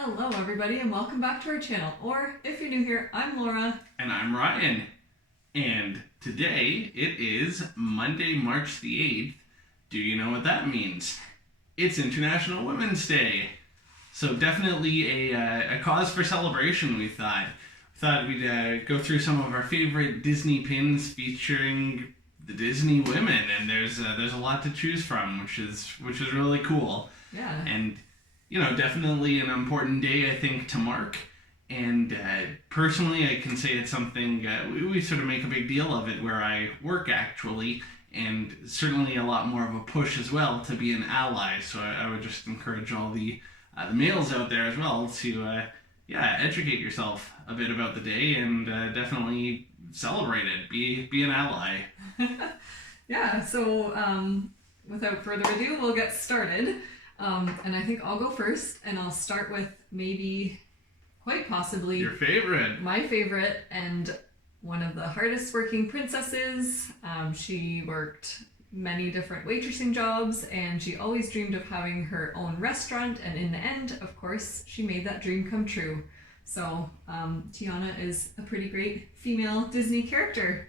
Hello everybody and welcome back to our channel. Or if you're new here, I'm Laura. And I'm Ryan. And today it is Monday, March the 8th. Do you know what that means? It's International Women's Day. So definitely a cause for celebration, we thought. We thought we'd go through some of our favorite Disney pins featuring the Disney women, and there's a lot to choose from, which is really cool. Yeah. And definitely an important day, I think, to mark. And personally, I can say it's something we sort of make a big deal of it where I work, actually, and certainly a lot more of a push as well to be an ally. So I would just encourage all the males out there as well to, educate yourself a bit about the day and definitely celebrate it. Be an ally. Yeah, so without further ado, we'll get started. And I think I'll go first, and I'll start with maybe, quite possibly, Your favorite. My favorite, and one of the hardest working princesses. She worked many different waitressing jobs, and she always dreamed of having her own restaurant, and in the end, of course, she made that dream come true. So Tiana is a pretty great female Disney character.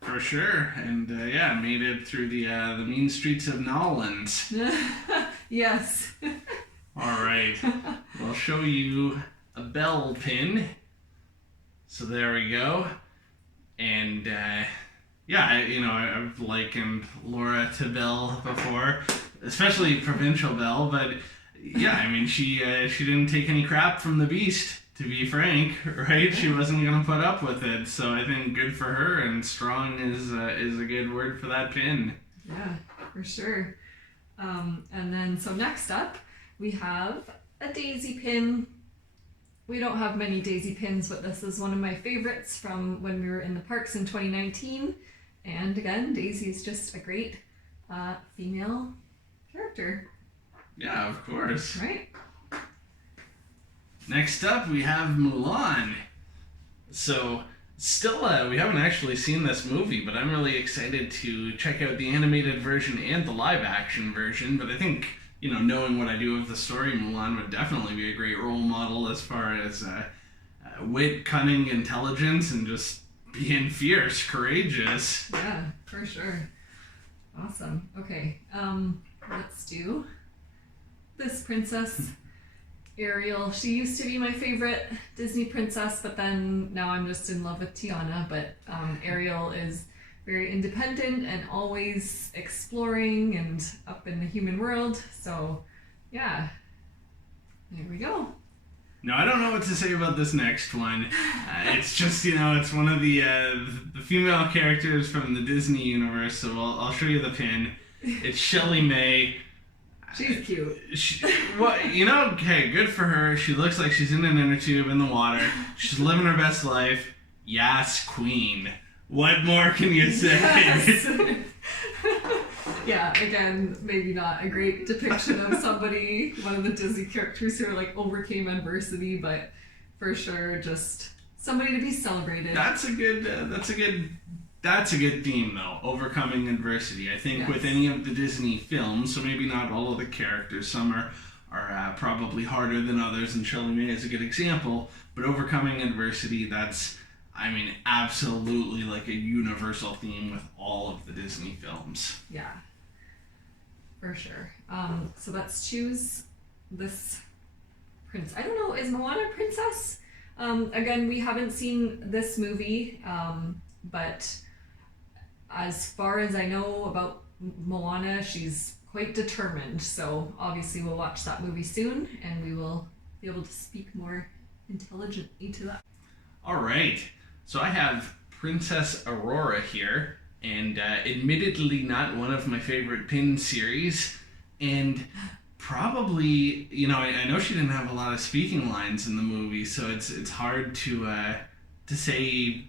For sure, and made it through the mean streets of Nolans. Yes. All right, I'll show you a Belle pin. So there we go, and I've likened Laura to Belle before, especially provincial Belle. But yeah, I mean she didn't take any crap from the Beast. To be frank, right? She wasn't going to put up with it, so I think good for her, and strong is a good word for that pin. Yeah, for sure. And then, so next up, we have a daisy pin. We don't have many daisy pins, but this is one of my favorites from when we were in the parks in 2019. And again, Daisy is just a great female character. Yeah, of course. Right? Next up, we have Mulan. So, still, we haven't actually seen this movie, but I'm really excited to check out the animated version and the live-action version. But I think, knowing what I do of the story, Mulan would definitely be a great role model as far as wit, cunning, intelligence, and just being fierce, courageous. Yeah, for sure. Awesome. Okay, let's do this princess. Ariel. She used to be my favorite Disney princess, but then now I'm just in love with Tiana. But Ariel is very independent and always exploring and up in the human world. So, yeah, there we go. No, I don't know what to say about this next one. It's just, it's one of the female characters from the Disney universe, so I'll show you the pin. It's Shelly May. She's cute. Okay, good for her. She looks like she's in an inner tube in the water. She's living her best life. Yes, queen. What more can you say? Yes. Yeah, again, maybe not a great depiction of somebody, one of the Disney characters who overcame adversity, but for sure just somebody to be celebrated. That's a good theme, though, overcoming adversity. I think with any of the Disney films, so maybe not all of the characters, some are probably harder than others, and Shelly May is a good example, but overcoming adversity, that's, absolutely like a universal theme with all of the Disney films. Yeah, for sure. So let's choose this prince. I don't know, is Moana a princess? Again, we haven't seen this movie, but as far as I know about Moana, she's quite determined. So obviously we'll watch that movie soon, and we will be able to speak more intelligently to that. All right. So I have Princess Aurora here, and admittedly not one of my favorite pin series, and probably, I know she didn't have a lot of speaking lines in the movie, so it's hard to say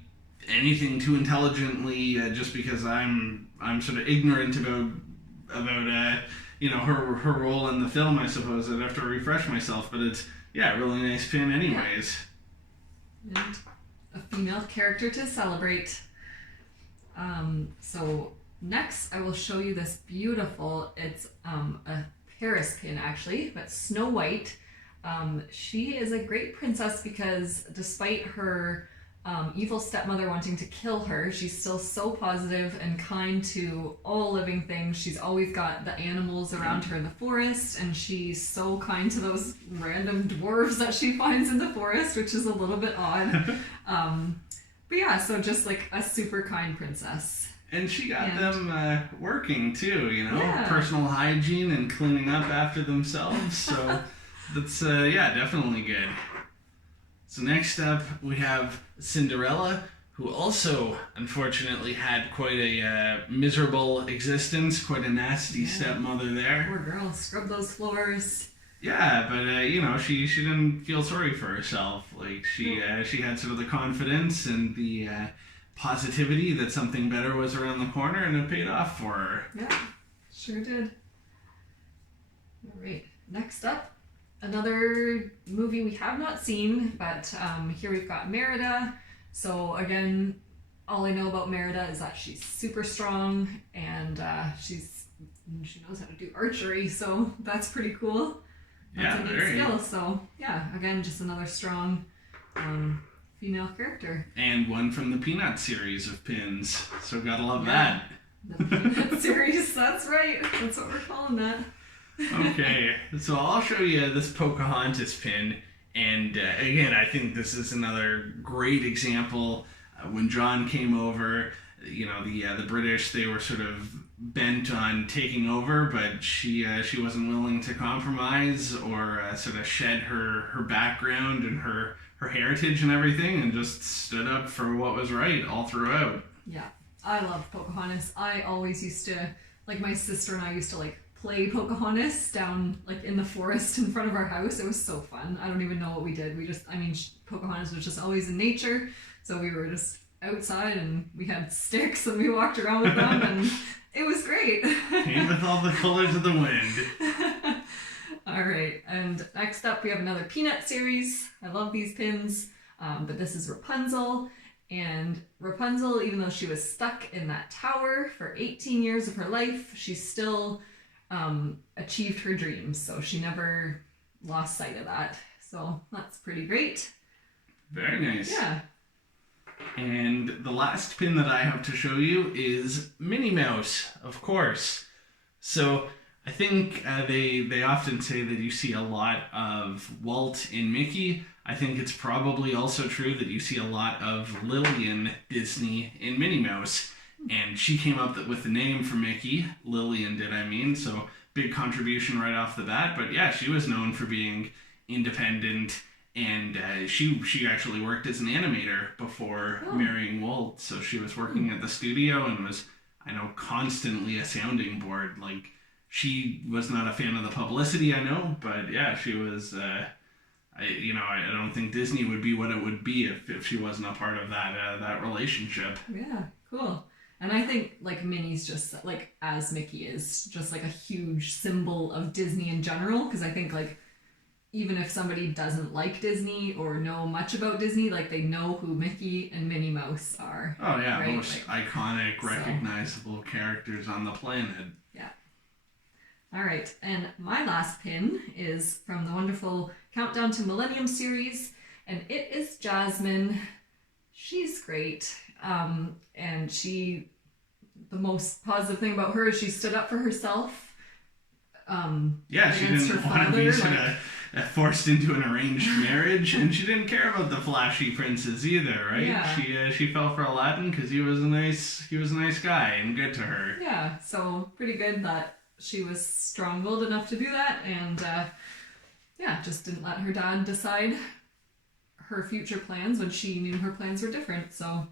anything too intelligently just because I'm sort of ignorant about her role in the film. I suppose I'd have to refresh myself, but it's a really nice pin anyways. And a female character to celebrate. So next I will show you this beautiful, it's a Paris pin actually, but Snow White. She is a great princess because despite her evil stepmother wanting to kill her, she's still so positive and kind to all living things. She's always got the animals around her in the forest, and she's so kind to those random dwarves that she finds in the forest, which is a little bit odd. But yeah, so just like a super kind princess. And she got them working too, Yeah. personal hygiene and cleaning up after themselves. So that's, definitely good. So next up, we have Cinderella, who also, unfortunately, had quite a miserable existence, quite a nasty stepmother there. Poor girl, scrub those floors. Yeah, but she didn't feel sorry for herself. Like she had sort of the confidence and the positivity that something better was around the corner, and it paid off for her. Yeah, sure did. All right, next up, another movie we have not seen, but here we've got Merida. So again, all I know about Merida is that she's super strong, and she knows how to do archery, so that's pretty cool. That's a neat skill. So yeah, again, just another strong female character. And one from the Peanut series of pins, so gotta love that. The Peanut series, that's right. That's what we're calling that. Okay, so I'll show you this Pocahontas pin, and again, I think this is another great example. When John came over, the British, they were sort of bent on taking over, but she wasn't willing to compromise or sort of shed her background and her heritage and everything, and just stood up for what was right all throughout. Yeah, I love Pocahontas. I always used to, like, my sister and I used to play Pocahontas down in the forest in front of our house. It was so fun. I don't even know what we did. Pocahontas was just always in nature, so we were just outside and we had sticks and we walked around with them and it was great. Paint with all the colors of the wind. All right, and next up we have another Peanut series. I love these pins, but this is Rapunzel. And Rapunzel, even though she was stuck in that tower for 18 years of her life, she still achieved her dreams. So she never lost sight of that. So that's pretty great. Very nice. Yeah. And the last pin that I have to show you is Minnie Mouse, of course. So I think they often say that you see a lot of Walt in Mickey. I think it's probably also true that you see a lot of Lillian Disney in Minnie Mouse. And she came up with the name for Mickey. Lillian did, I mean. So big contribution right off the bat. But yeah, she was known for being independent. And she actually worked as an animator before marrying Walt. So she was working at the studio and was, I know, constantly a sounding board. Like, she was not a fan of the publicity, I know. But yeah, she was... I don't think Disney would be what it would be if she wasn't a part of that relationship. Yeah, cool. And I think Minnie's just as Mickey is just a huge symbol of Disney in general, because I think even if somebody doesn't like Disney or know much about Disney, they know who Mickey and Minnie Mouse are. Oh yeah, right? Most iconic, recognizable characters on the planet. Yeah. All right, and my last pin is from the wonderful Countdown to Millennium series, and it is Jasmine. She's great, and the most positive thing about her is she stood up for herself. She didn't want to be forced into an arranged marriage, and she didn't care about the flashy princes either, right? Yeah. She fell for Aladdin because he was a nice guy and good to her. Yeah, so pretty good that she was strong-willed enough to do that, and just didn't let her dad decide her future plans when she knew her plans were different. So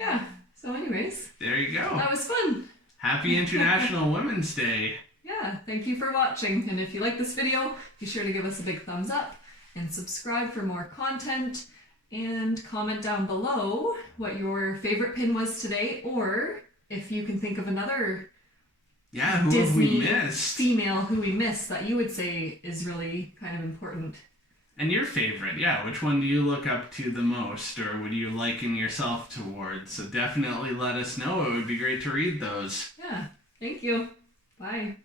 yeah, so anyways, there you go. That was fun. Happy International Women's Day. Yeah, thank you for watching, and if you like this video, be sure to give us a big thumbs up and subscribe for more content, and comment down below what your favorite pin was today, or if you can think of another who Disney have we missed? Female who we missed that you would say is really kind of important. And your favorite, which one do you look up to the most, or would you liken yourself towards? So definitely let us know. It would be great to read those. Yeah, thank you. Bye.